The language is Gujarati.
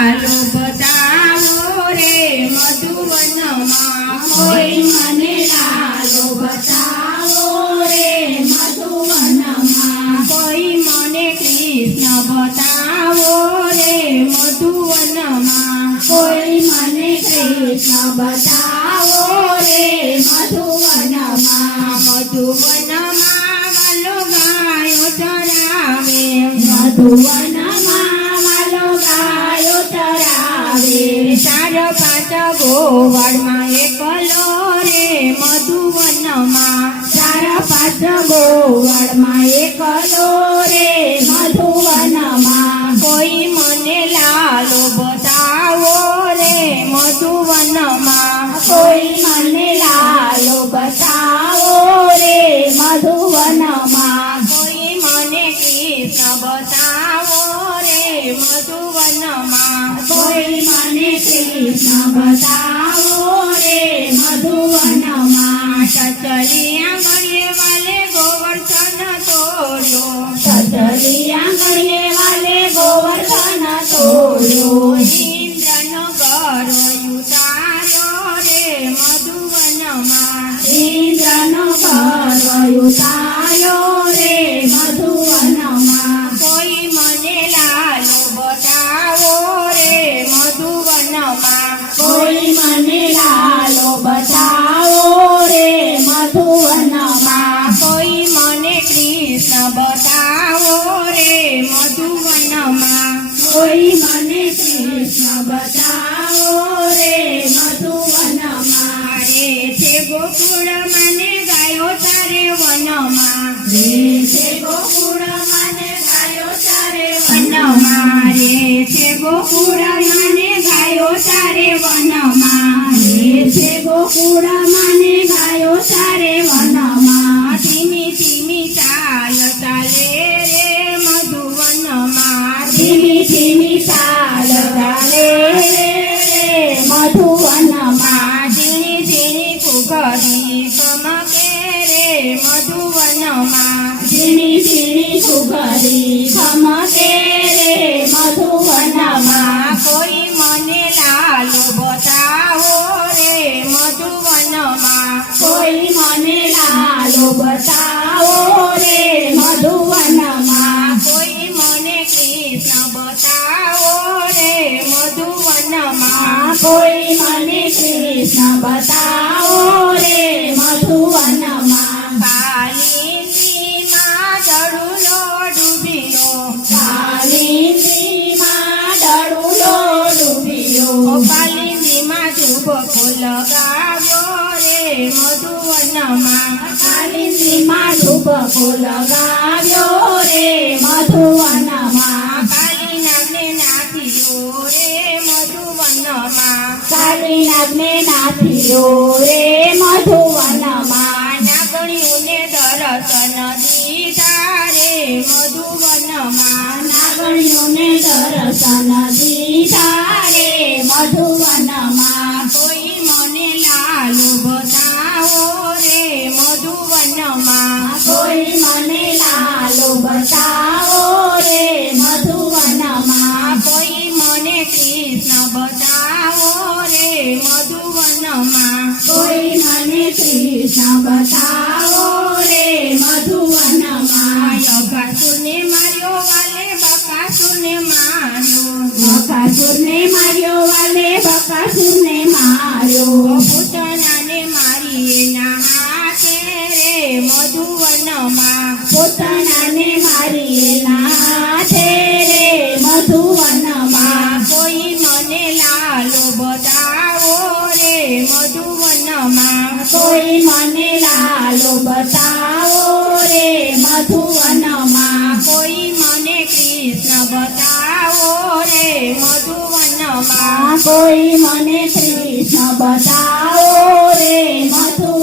બતાવો રે મધુવનમાં કોઈ મને લાલો બતાવો રે મધુવનમાં કોઈ મને કૃષ્ણ બતાવો રે મધુવનમાં કોઈ મને કૃષ્ણ મધુવનમાં ચાર પાંચ ગોવાળમાં એકલો રે મધુવનમાં. ચાર પાંચ ગોવાળમાં એકલો રે મધુવનમાં. કૃષ્ણ બતાવો રે મધુવનમાં ચચલી આંગળીએ વાલે ગોવર્ધન તોડ્યો સતરી આંગળીએ વાલે ગોવર્ધન તોડ્યો ઇન્દ્રનો ગરો ઉતાર્યો રે મધુવનમાં ઇન્દ્રનો ઉતાર્યો રે કૃષ્ણ બતાવો રે મધુવનમાં રે છે ગોકુળ મને ગાયો તારે વનમાં. રે છે ગોકુળ મને ગાયો તારે વનમાં. રે છે ગોકુળ મને ગાયો તારે વનમાં. રે છે ગોકુળ મને ગાયો ઝીણી સુભરી ખમકે રે મધુવનમાં. કોઈ મને લાલુ બતાવો રે મધુવનમાં. કોઈ મને લાલુ બતાવો રે મધુવનમાં. કોઈ મને કૃષ્ણ બતાવો રે મધુવનમાં. કોઈ મને કૃષ્ણ બતાવો કાલિંદીમાં ધૂપ લગાવ્યો રે મધુવનમાં કાલિંદીમાં ધૂપકો લગાવ્યો રે મધુવનમાં કાલીનાગને નાથિયો રે મધુવનમાં કાલિનાગને નાથિયો રે મધુવનમાં નાગણીઓને દર્શન દીધા રે મધુવનમાં નાગણીઓને દર્શન દીધા કોઈ મને કૃષ્ણ બતાવો રે મધુવનમાં અઘાસુરને માર્યો વાલે બકાસુરને માર્યો. બકાસુરને માર્યો વાલે બકાસુરને માર્યો. પૂતનાને મારી એના હાથે રે મધુવનમાં પોતાનાને મારી એના હાથે રે મધુવનમાં કોઈ મને લાલો બતાવો રે કોઈ મને લાલો બતાવો રે મધુવનમાં કોઈ મને કૃષ્ણ બતાવો રે મધુવનમાં કોઈ મને કૃષ્ણ બતાવો રે મધુ